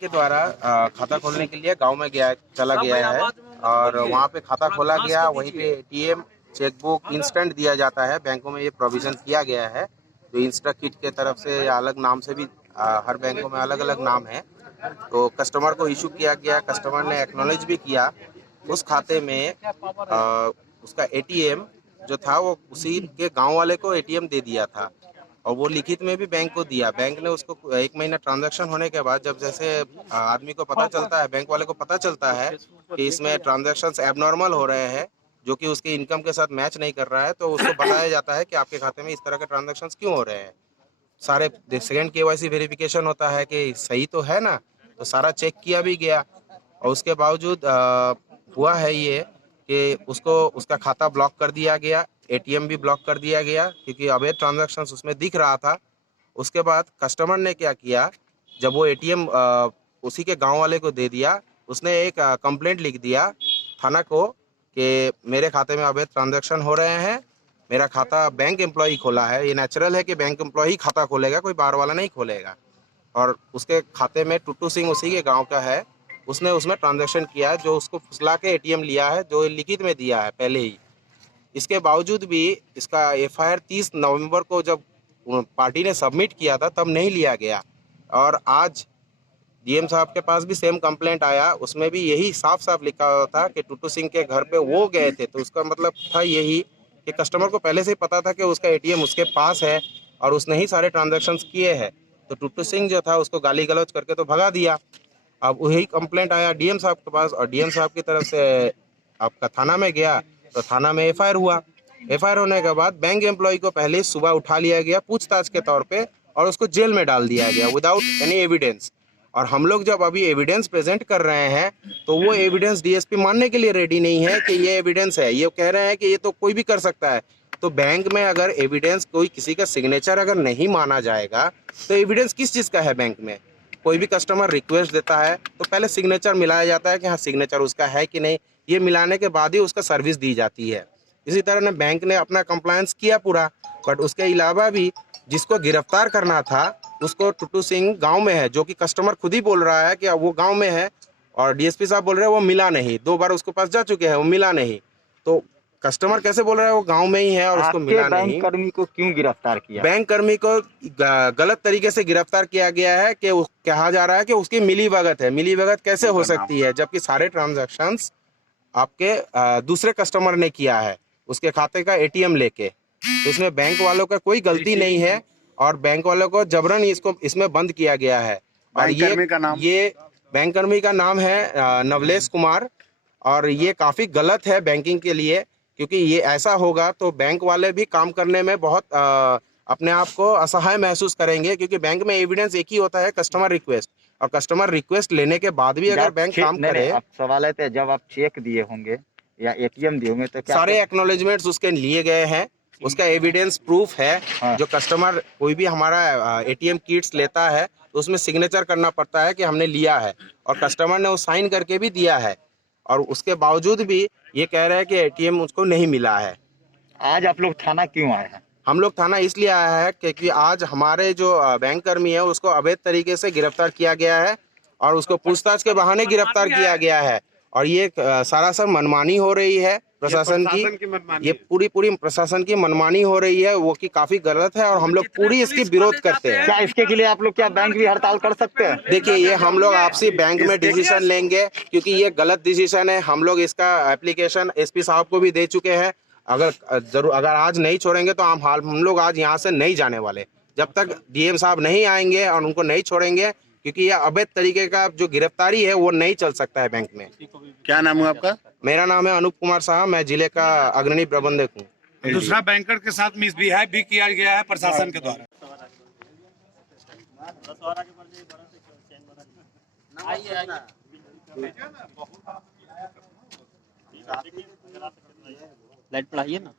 के द्वारा खाता खोलने के लिए गांव में चला गया है और वहां पे खाता खोला गया। वहीं पे एटीएम, चेकबुक इंस्टेंट दिया जाता है। बैंकों में ये प्रोविजन किया गया है, जो इंस्टा किट के तरफ से या अलग नाम से भी हर बैंकों में अलग अलग नाम है। तो कस्टमर को इशू किया गया, कस्टमर ने एक्नॉलेज भी किया। उस खाते में उसका एटीएम जो था वो उसी के गांव वाले को एटीएम दे दिया था और वो लिखित में भी बैंक को दिया। बैंक ने उसको 1 महीना ट्रांजैक्शन होने के बाद जब जैसे आदमी को पता चलता है, बैंक वाले को पता चलता है कि इसमें ट्रांजैक्शंस एबनॉर्मल हो रहे हैं, जो कि उसके इनकम के साथ मैच नहीं कर रहा है, तो उसको बताया जाता है कि आपके खाते में इस तरह के ट्रांजैक्शंस क्यों हो रहे हैं। सारे सेकंड केवाईसी वेरिफिकेशन होता है कि सही तो है ना, तो सारा चेक किया भी गया और उसके बावजूद हुआ है ये कि उसको उसका खाता ब्लॉक कर दिया गया, एटीएम भी ब्लॉक कर दिया गया क्योंकि अवैध ट्रांजैक्शंस उसमें दिख रहा था। उसके बाद कस्टमर ने क्या किया, जब वो एटीएम उसी के गांव वाले को दे दिया, उसने एक कंप्लेंट लिख दिया थाना को कि मेरे खाते में अवैध ट्रांजैक्शन हो रहे हैं, मेरा खाता बैंक एम्प्लॉय खोला है। ये नेचुरल है कि बैंक एम्प्लॉय खाता खोलेगा, कोई बाहर वाला नहीं खोलेगा। और उसके खाते में टुट्टू सिंह उसी के गांव का है, उसने उसमें ट्रांजैक्शन किया है, जो उसको फुसला के एटीएम लिया है, जो लिखित में दिया है पहले ही। इसके बावजूद भी इसका एफआईआर 30 नवंबर को जब पार्टी ने सबमिट किया था तब नहीं लिया गया और आज डीएम साहब के पास भी सेम कंप्लेंट आया, उसमें भी यही साफ साफ लिखा हुआ था कि टुट्टू सिंह के घर पे वो गए थे। तो उसका मतलब था यही कि कस्टमर को पहले से ही पता था कि उसका एटीएम उसके पास है और उसने ही सारे ट्रांजैक्शंस किए हैं। तो टुट्टू सिंह जो था उसको गाली गलौज करके तो भगा दिया। अब वही कंप्लेंट आया डीएम साहब के पास और डीएम साहब की तरफ से आपका थाना में गया, तो थाना में एफआईआर हुआ। एफआईआर होने के बाद बैंक एम्प्लॉय को पहले सुबह उठा लिया गया पूछताछ के तौर पे और उसको जेल में डाल दिया गया विदाउट एनी एविडेंस। और हम लोग जब अभी एविडेंस प्रेजेंट कर रहे हैं तो वो एविडेंस डीएसपी मानने के लिए रेडी नहीं है कि ये एविडेंस है। ये कह रहे हैं कि ये तो कोई भी कर सकता है। तो बैंक में अगर एविडेंस कोई किसी का सिग्नेचर अगर नहीं माना जाएगा तो एविडेंस किस चीज़ का है बैंक में? कोई भी कस्टमर रिक्वेस्ट देता है तो पहले सिग्नेचर मिलाया जाता है कि हाँ सिग्नेचर उसका है कि नहीं, ये मिलाने के बाद ही उसका सर्विस दी जाती है। इसी तरह ने बैंक ने अपना कंप्लायंस किया पूरा, बट उसके अलावा भी जिसको गिरफ्तार करना था उसको टुट्टू सिंह गांव में है, जो कि कस्टमर खुद ही बोल रहा है कि वो गांव में है और डीएसपी साहब बोल रहे हैं वो मिला नहीं। 2 बार उसके पास जा चुके हैं, वो मिला नहीं। तो कस्टमर कैसे बोल रहा है वो गांव में ही है और उसको मिला नहीं? बैंक कर्मी को क्यों गिरफ्तार किया? बैंक कर्मी को गलत तरीके से गिरफ्तार किया गया है कि कहा जा रहा है कि उसकी मिलीभगत है। मिलीभगत कैसे हो सकती है जबकि सारे ट्रांजैक्शंस आपके दूसरे कस्टमर ने किया है उसके खाते का एटीएम लेके। तो उसमें बैंक वालों का कोई गलती नहीं है और बैंक वालों को जबरन इसको इसमें बंद किया गया है। और ये बैंक कर्मी का नाम है नवलेश कुमार और ये काफ़ी गलत है बैंकिंग के लिए, क्योंकि ये ऐसा होगा तो बैंक वाले भी काम करने में बहुत अपने आप को असहाय महसूस करेंगे, क्योंकि बैंक में एविडेंस एक ही होता है कस्टमर रिक्वेस्ट, और कस्टमर रिक्वेस्ट लेने के बाद भी अगर बैंक काम करे। अब सवाल है जब आप चेक दिए होंगे या एटीएम दिए होंगे तो क्या सारे एक्नॉलेजमेंट्स उसके लिए गए हैं, उसका एविडेंस प्रूफ है। हाँ। जो कस्टमर कोई भी हमारा एटीएम किट्स लेता है तो उसमें सिग्नेचर करना पड़ता है कि हमने लिया है और कस्टमर ने वो साइन करके भी दिया है और उसके बावजूद भी ये कह रहे हैं कि एटीएम उसको नहीं मिला है। आज आप लोग थाना क्यों आए हैं? हम लोग थाना इसलिए आया है क्योंकि आज हमारे जो बैंक कर्मी है उसको अवैध तरीके से गिरफ्तार किया गया है और उसको पूछताछ के बहाने गिरफ्तार किया गया है और ये सरासर मनमानी हो रही है प्रशासन की। ये पूरी प्रशासन की मनमानी हो रही है, वो कि काफी गलत है और हम लोग पूरी इसकी विरोध करते हैं। क्या इसके लिए आप लोग क्या बैंक भी हड़ताल कर सकते हैं? देखिए ये हम लोग आपसी बैंक में डिसीजन लेंगे क्योंकि ये गलत डिसीजन है। हम लोग इसका एप्लीकेशन एसपी साहब को भी दे चुके हैं। अगर आज नहीं छोड़ेंगे तो हम लोग आज यहाँ से नहीं जाने वाले जब तक डीएम साहब नहीं आएंगे और उनको नहीं छोड़ेंगे, क्योंकि यह अवैध तरीके का जो गिरफ्तारी है वो नहीं चल सकता है बैंक में। क्या नाम है आपका? मेरा नाम है अनूप कुमार साहब, मैं जिले का अग्रणी प्रबंधक हूँ। दूसरा बैंकर के साथ मिसबिहेव भी किया गया है प्रशासन के द्वारा। लाइट पढ़ाइए ना।